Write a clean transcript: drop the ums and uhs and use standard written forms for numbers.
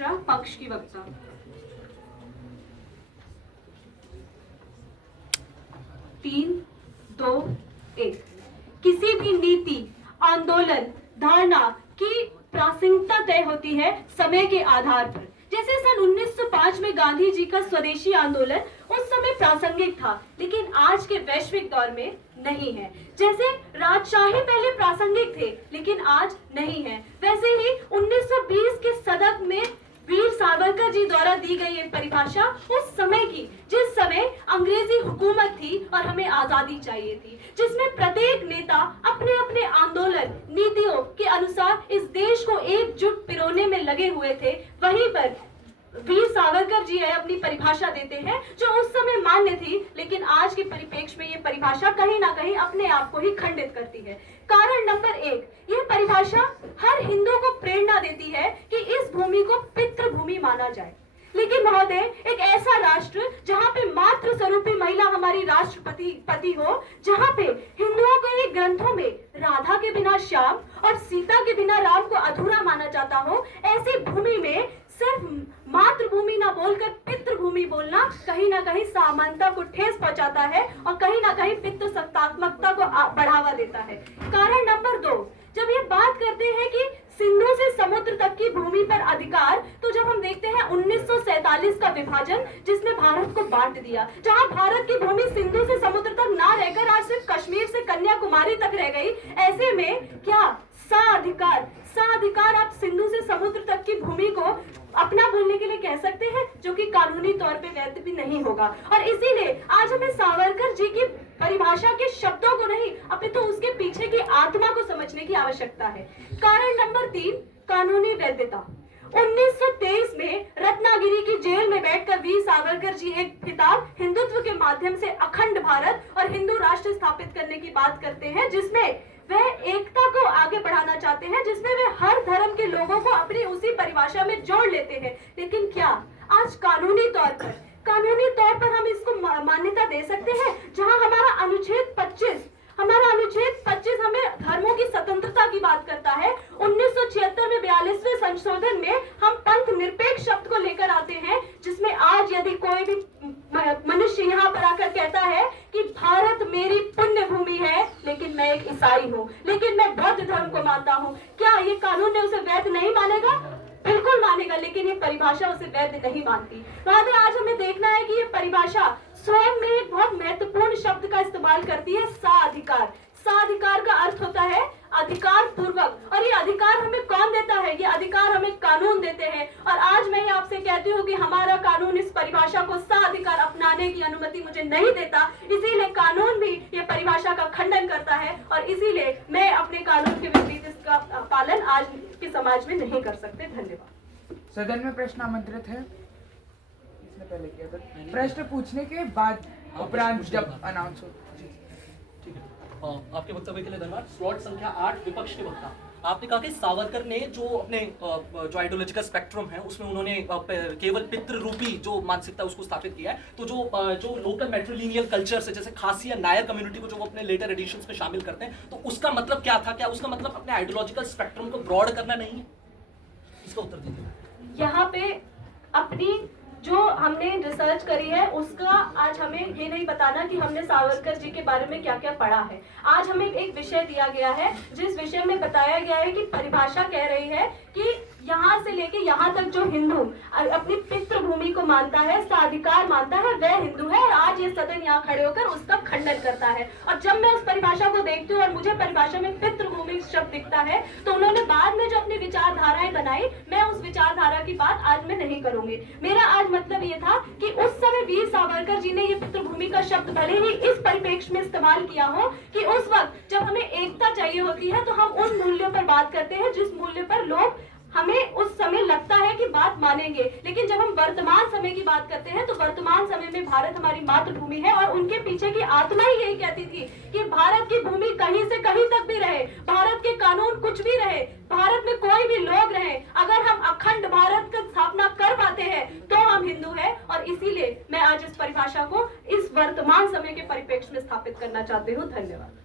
पक्ष की वक्ता। तीन, दो, एक। किसी भी नीति, आंदोलन, धारणा की प्रासंगिकता तय होती है समय के आधार पर। जैसे सन 1905 में गांधी जी का स्वदेशी आंदोलन उस समय प्रासंगिक था, लेकिन आज के वैश्विक दौर में नहीं है। जैसे राजशाही पहले प्रासंगिक थे, लेकिन आज नहीं है, वैसे ही 1920 के सदक में वीर सावरकर जी द्वारा दी गई ये परिभाषा उस समय की, जिस समय अंग्रेजी हुकूमत थी और हमें आजादी चाहिए थी, जिसमें प्रत्येक नेता अपने अपने आंदोलन नीतियों के अनुसार इस देश को एकजुट पिरोने में लगे हुए थे। वहीं पर वीर सावरकर जी अपनी परिभाषा देते हैं जो उस समय मान्य थी, लेकिन आज के परिप्रेक्ष्य में ये परिभाषा कहीं ना कहीं अपने आप को ही खंडित करती है। कारण नंबर एक, यह परिभाषा हर हिंदू को प्रेरणा देती है कि इस भूमि को पितृभूमि माना जाए। लेकिन महोदय, एक ऐसा राष्ट्र जहाँ पे मातृ स्वरूपी महिला हमारी राष्ट्रपति हो, जहाँ पे हिंदुओं के ग्रंथों में राधा के बिना श्याम और सीता के बिना राम को अधूरा माना जाता हो, ऐसी भूमि में सिर्फ मातृभूमि ना बोलकर पितृभूमि बोलना कहीं ना कहीं समानता को ठेस पहुंचाता है और कहीं ना कहीं पितृसत्तात्मकता को बढ़ावा देता है। कारण नंबर दो, जब ये बात करते हैं कि सिंधु से समुद्र तक की भूमि पर अधिकार, तो जब हम देखते हैं 1947 का विभाजन जिसने भारत को बांट दिया, जहां भारत की भूमि सिंधु से समुद्र तक ना रहकर आज सिर्फ कश्मीर से कन्याकुमारी तक रह गई, ऐसे में क्या साधिकार आप सिंधु से समुद्र तक की भूमि को अपना बोलने के लिए कह सकते हैं, जो कि कानूनी तौर पे वैध भी नहीं होगा। और इसीलिए आज हमें सावरकर जी की परिभाषा के शब्दों को नहीं, अपितु उसके पीछे की आत्मा को समझने की आवश्यकता है। कारण नंबर तीन, कानूनी वैधता। 1923 में रत्नागिरी की जेल में बैठकर वीर सावरकर जी एक किताब हिंदुत्व के माध्यम से अखंड भारत और हिंदू राष्ट्र स्थापित करने की बात करते हैं, जिसमें वह एकता को आगे बढ़ाना चाहते हैं, जिसमें वे हर धर्म के लोगों को अपनी उसी परिभाषा में जोड़ लेते हैं। लेकिन क्या आज कानूनी तौर पर हम इसको मान्यता दे सकते हैं, जहां हमारा अनुच्छेद 25 हमें धर्मों की स्वतंत्रता की बात करता है। 1976 में 42वें संशोधन में हम पंथ निरपेक्ष शब्द को लेकर आते हैं, जिसमें आज यदि कोई भी मनुष्य यहाँ पर आकर कहता है कि भारत मेरी पुण्य भूमि है, लेकिन मैं एक ईसाई हूँ, लेकिन मैं बौद्ध धर्म को मानता हूँ, क्या ये कानून ने उसे वैध नहीं मानेगा? बिल्कुल मानेगा, लेकिन ये परिभाषा उसे वैध नहीं मानती। आज हमें देखना है कि ये परिभाषा स्वयं में एक बहुत महत्वपूर्ण शब्द का इस्तेमाल करती है, साधिकार। साधिकार का अर्थ होता है अधिकार पूर्वक, और ये अधिकार हमें कौन देता है? ये अधिकार हमें कानून देते हैं। और आज मैं आपसे कहती हूँ कि हमारा कानून इस परिभाषा को साधिकार अपनाने की अनुमति मुझे नहीं देता, इसीलिए कानून भी ये परिभाषा का खंडन करता है, और इसीलिए मैं अपने कानून के विपरीत इसका पालन आज के समाज में नहीं कर सकते। धन्यवाद। सदन में प्रश्न आमंत्रित है। इसने पहले किया था, प्रश्न पूछने के बाद उपरांत जब अनाउंस हो। ठीक है, आपके वक्तव्य के लिए धन्यवाद। स्लॉट संख्या 8, विपक्ष के वक्ता। आपने कहा कि सावरकर ने जो अपने जो आइडियोलॉजिकल स्पेक्ट्रम है उसमें उन्होंने केवल पितृ रूपी जो मानसिकता उसको स्थापित किया है, तो जो लोकल मेट्रोलिनियल कल्चर से, जैसे खासी या नायर कम्युनिटी को जो वो अपने लेटर एडिशंस में शामिल करते हैं, तो उसका मतलब क्या था? क्या उसका मतलब अपने आइडियोलॉजिकल स्पेक्ट्रम को ब्रॉड करना नहीं है? इसका उत्तर दीजिए। यहाँ पे अपनी जो हमने रिसर्च करी है उसका आज हमें ये नहीं बताना कि हमने सावरकर जी के बारे में क्या क्या पढ़ा है। आज हमें एक विषय दिया गया है, जिस विषय में बताया गया है कि परिभाषा कह रही है कि यहाँ से लेके यहाँ तक जो हिंदू अपनी पितृभूमि को मानता है, साधिकार मानता है, वह हिंदू है। और आज ये सदन यहाँ खड़े होकर उसका खंडन करता है। और जब मैं उस परिभाषा को देखती हूँ और मुझे परिभाषा में पितृभूमि शब्द दिखता है, तो उन्होंने बाद में जो अपनी विचारधाराएं बनाई, मैं उस विचारधारा की बात आज मैं नहीं करूंगी। मेरा आज मतलब ये था कि उस समय वीर सावरकर जी ने ये पितृभूमि का शब्द भले ही इस परिप्रेक्ष्य में इस्तेमाल किया हो कि उस वक्त जब हमें एकता चाहिए होती है, तो हम उन मूल्यों पर बात करते हैं जिस मूल्य पर लोग हमें उस समय लगता है कि बात मानेंगे। लेकिन जब हम वर्तमान समय की बात करते हैं, तो वर्तमान समय में भारत हमारी मातृभूमि है, और उनके पीछे की आत्मा ही यही कहती थी कि भारत की भूमि कहीं से कहीं तक भी रहे, भारत के कानून कुछ भी रहे, भारत में कोई भी लोग रहे, अगर हम अखंड भारत की स्थापना कर पाते हैं तो हम हिंदू हैं। और इसीलिए मैं आज इस परिभाषा को इस वर्तमान समय के परिप्रेक्ष्य में स्थापित करना चाहती हूँ। धन्यवाद।